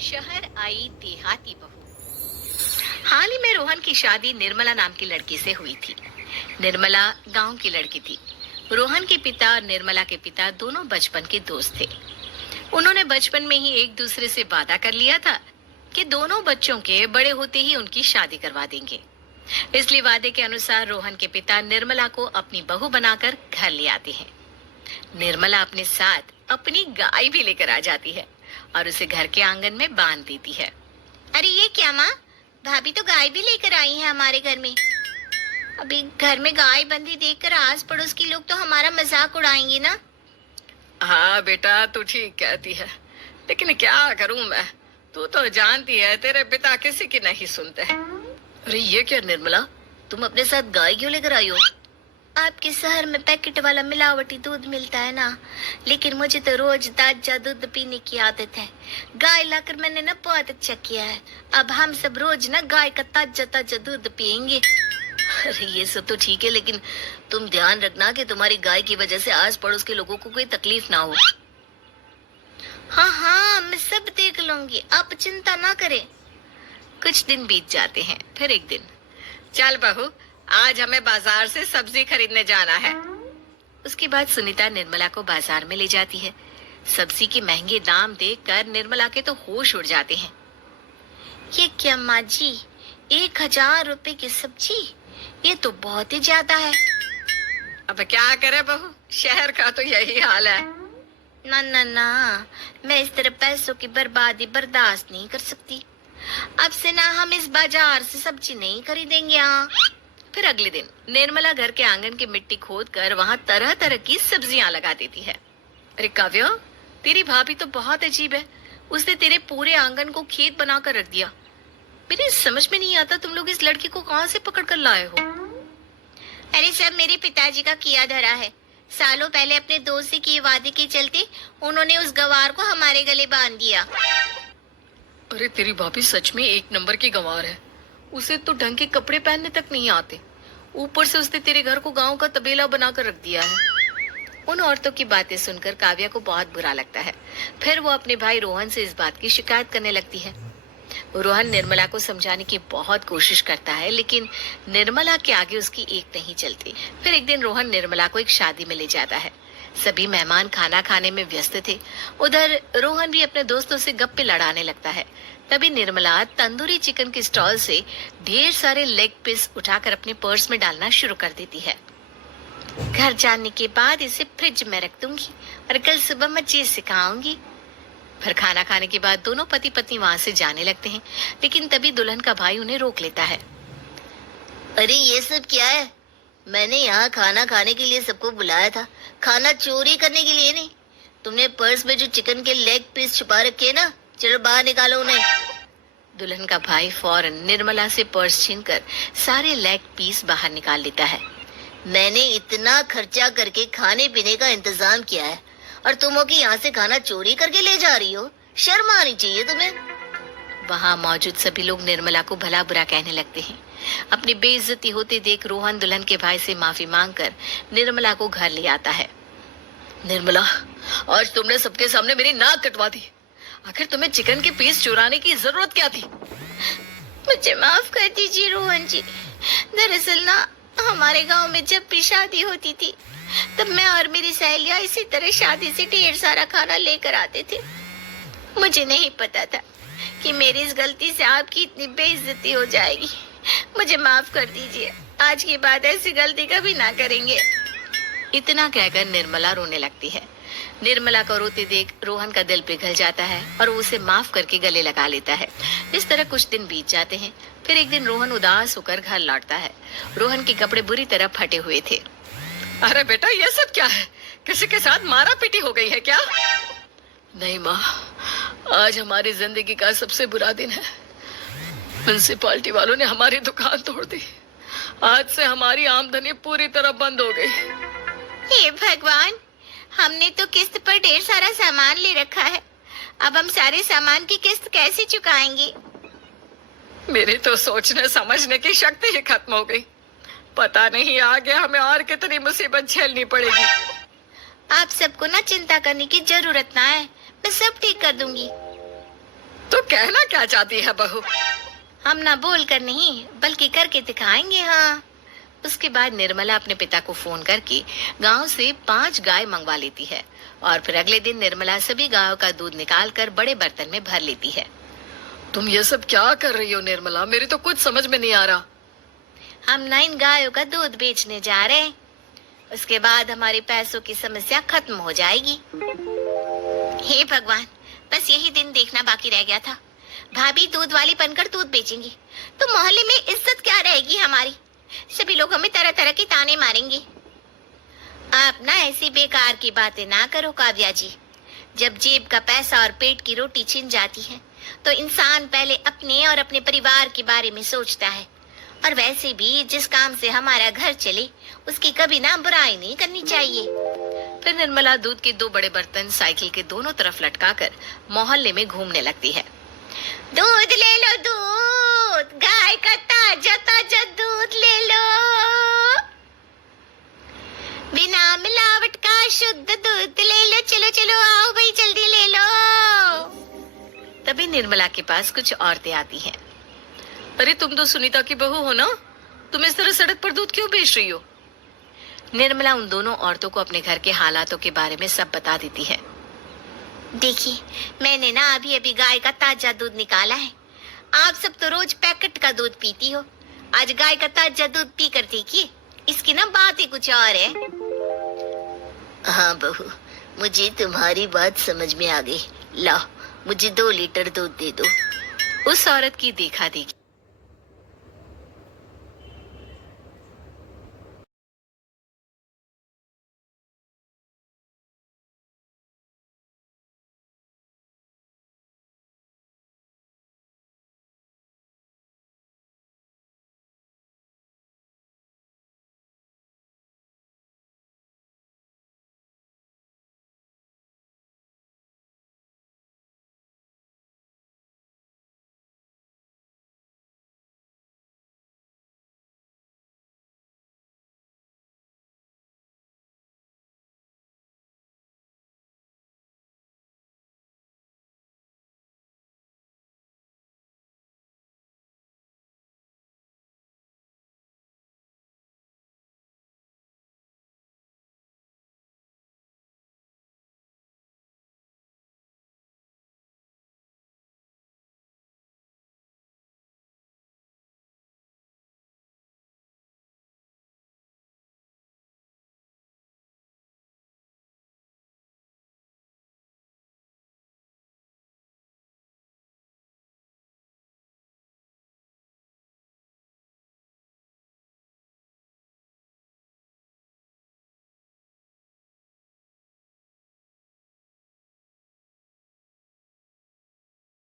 शहर आई देहाती बहू। हाल ही में रोहन की शादी निर्मला नाम की लड़की से हुई थी। निर्मला गांव की लड़की थी। रोहन के पिता और निर्मला के पिता दोनों बचपन के दोस्त थे। उन्होंने बचपन में ही एक दूसरे से वादा कर लिया था कि दोनों बच्चों के बड़े होते ही उनकी शादी करवा देंगे। इसलिए वादे के अनुसार रोहन के पिता निर्मला को अपनी बहू बनाकर घर ले आते हैं। निर्मला अपने साथ अपनी गाय भी लेकर आ जाती है और उसे घर के आंगन में बांध देती है। अरे ये क्या माँ, भाभी तो गाय भी लेकर आई है हमारे घर में। अभी घर में गाय बंधी देखकर आस पड़ोस के लोग तो हमारा मजाक उड़ाएंगे ना। हाँ बेटा, तू ठीक कहती है, लेकिन क्या करूं मैं। तू तो जानती है तेरे पिता किसी की नहीं सुनते। अरे ये क्या निर्मला, तुम अपने साथ गाय क्यों लेकर आई हो? आपके शहर में पैकेट वाला मिलावटी दूध मिलता है ना, लेकिन मुझे तो रोज ताजा दूध पीने की आदत है। गाय लाकर मैंने ना बहुत अच्छा किया है। अब हम सब रोज ना गाय का ताजा ताजा दूध पियेंगे। अरे ये सब तो ठीक है, लेकिन तुम ध्यान रखना कि तुम्हारी गाय की वजह से आस पड़ोस के लोगों को कोई तकलीफ ना हो। हाँ हाँ, मैं सब देख लूंगी, आप चिंता ना करें। कुछ दिन बीत जाते हैं। फिर एक दिन, चल बहू, आज हमें बाजार से सब्जी खरीदने जाना है। उसके बाद सुनीता निर्मला को बाजार में ले जाती है। सब्जी के महंगे दाम देखकर निर्मला के तो होश उड़ जाते हैं। ये क्या माँ जी, 1,000 रुपए की सब्जी, ये तो बहुत ही ज्यादा है। अब क्या करे बहू, शहर का तो यही हाल है। ना ना ना, मैं इस तरह पैसों की बर्बादी बर्दाश्त नहीं कर सकती। अब से ना हम इस बाजार से सब्जी नहीं खरीदेंगे। यहाँ फिर अगले दिन निर्मला घर के आंगन की मिट्टी खोद कर वहाँ तरह तरह की सब्जियां लगा देती है। अरे काव्या, तेरी भाभी तो बहुत अजीब है। उसने तेरे पूरे आंगन को खेत बनाकर रख दिया। मेरी समझ में नहीं आता तुम लोग इस लड़की को कहाँ से पकड़ कर लाए हो। अरे सब मेरे पिताजी का किया धरा है। सालों पहले अपने दोस्त से किए वादे के चलते उन्होंने उस गवार को हमारे गले बांध दिया। अरे तेरी भाभी सच में एक नंबर की गंवार है। उसे तो ढंग के कपड़े पहनने तक नहीं आते, ऊपर से उसने तेरे घर को गांव का तबेला बनाकर रख दिया है। उन औरतों की बातें सुनकर काव्या को बहुत बुरा लगता है। फिर वो अपने भाई रोहन से इस बात की शिकायत करने लगती है। रोहन निर्मला को समझाने की बहुत कोशिश करता है, लेकिन निर्मला के आगे उसकी एक नहीं चलती। फिर एक दिन रोहन निर्मला को एक शादी में ले जाता है। सभी मेहमान खाना खाने में व्यस्त थे। उधर रोहन भी अपने दोस्तों से गप्पे लड़ाने लगता है। तभी निर्मला तंदूरी चिकन के स्टॉल से ढेर सारे लेग पीस उठाकर अपने पर्स में डालना शुरू कर देती है। घर जाने के बाद इसे फ्रिज में रख दूंगी और कल सुबह मैं चीज सिखाऊंगी। फिर खाना खाने के बाद दोनों पति पत्नी वहां से जाने लगते हैं, लेकिन तभी दुल्हन का भाई उन्हें रोक लेता है। अरे ये सब क्या है? मैंने यहाँ खाना खाने के लिए सबको बुलाया था, खाना चोरी करने के लिए नहीं। तुमने पर्स में जो चिकन के लेग पीस छुपा रखे ना, चलो बाहर निकालो उन्हें। दुल्हन का भाई फौरन निर्मला से पर्स छीनकर सारे लेग पीस बाहर निकाल लेता है। मैंने इतना खर्चा करके खाने पीने का इंतजाम किया है और तुम हो कि यहाँ से खाना चोरी करके ले जा रही हो? शर्म आनी चाहिए तुम्हें। वहाँ मौजूद सभी लोग निर्मला को भला बुरा कहने लगते हैं। अपनी बेइज्जती होते देख रोहन दुल्हन के भाई से माफी मांगकर निर्मला को घर ले आता है। निर्मला, आज तुमने सबके सामने मेरी नाक कटवा दी। आखिर तुम्हें चिकन के पीस चुराने की जरूरत क्या थी? मुझे माफ कर दीजिए रोहन जी। दरअसल ना, हमारे गांव में जब भी शादी होती थी तब मैं और मेरी सहेलियां इसी तरह शादी से ढेर सारा खाना लेकर आते थे। मुझे नहीं पता था कि मेरी इस गलती से आपकी इतनी बेइज्जती हो जाएगी। मुझे माफ कर दीजिए, आज के बाद ऐसी गलती कभी ना करेंगे। इतना कहकर निर्मला रोने लगती है। निर्मला को रोते देख रोहन का दिल पिघल जाता है और वो उसे माफ करके गले लगा लेता है। इस तरह कुछ दिन बीत जाते हैं। फिर एक दिन रोहन उदास होकर घर लौटता है। रोहन के कपड़े बुरी तरह फटे हुए थे। अरे बेटा, ये सब क्या है? किसी के साथ मारा पीटी हो गई है क्या? नहीं माँ, आज हमारी जिंदगी का सबसे बुरा दिन है। म्युनिसिपालिटी वालों ने हमारी दुकान तोड़ दी। आज से हमारी आमदनी पूरी तरह बंद हो गई। हे भगवान, हमने तो किस्त पर ढेर सारा सामान ले रखा है। अब हम सारे सामान की किस्त कैसे चुकाएंगे? मेरी तो सोचने समझने की शक्ति ही खत्म हो गई। पता नहीं आगे हमें और कितनी मुसीबत झेलनी पड़ेगी। आप सबको ना चिंता करने की जरूरत ना है, मैं सब ठीक कर दूंगी। तो कहना क्या चाहती है बहू? हम ना बोल कर नहीं बल्कि करके दिखाएंगे। हाँ। उसके बाद निर्मला अपने पिता को फोन करके गांव से 5 गाय मंगवा लेती है और फिर अगले दिन निर्मला सभी गायों का दूध निकाल कर बड़े बर्तन में भर लेती है। तुम ये सब क्या कर रही हो निर्मला? मेरी तो कुछ समझ में नहीं आ रहा। हम ना इन गायों का दूध बेचने जा रहे हैं। उसके बाद हमारे पैसों की समस्या खत्म हो जाएगी। हे भगवान, बस यही दिन देखना बाकी रह गया था। भाभी दूध वाली बनकर दूध बेचेंगी तो मोहल्ले में इज्जत क्या रहेगी हमारी। सभी लोग हमें तरह तरह के ताने मारेंगे। आप ना ऐसी बेकार की बातें ना करो काव्या जी। जब जेब का पैसा और पेट की रोटी छिन जाती है तो इंसान पहले अपने और अपने परिवार के बारे में सोचता है। और वैसे भी जिस काम से हमारा घर चले उसकी कभी ना बुराई नहीं करनी चाहिए। फिर निर्मला दूध के 2 बड़े बर्तन साइकिल के दोनों तरफ लटकाकर मोहल्ले में घूमने लगती है। दूध ले लो, दूध, गाय का ताजा ताजा दूध ले लो, बिना मिलावट का शुद्ध दूध ले लो। चलो चलो आओ भाई, जल्दी ले लो। तभी निर्मला के पास कुछ औरतें आती हैं। अरे तुम तो सुनीता की बहू हो ना? तुम इस तरह सड़क पर दूध क्यों बेच रही हो? निर्मला उन दोनों औरतों को अपने घर के हालातों के बारे में सब बता देती है। देखिए, मैंने ना अभी अभी गाय का ताजा दूध निकाला है। आप सब तो रोज पैकेट का दूध पीती हो, आज गाय का ताजा दूध पी कर देखिए, इसकी ना बात ही कुछ और है। हाँ बहू, मुझे तुम्हारी बात समझ में आ गई। लाओ, मुझे 2 लीटर दूध दे दो। उस औरत की देखा देखी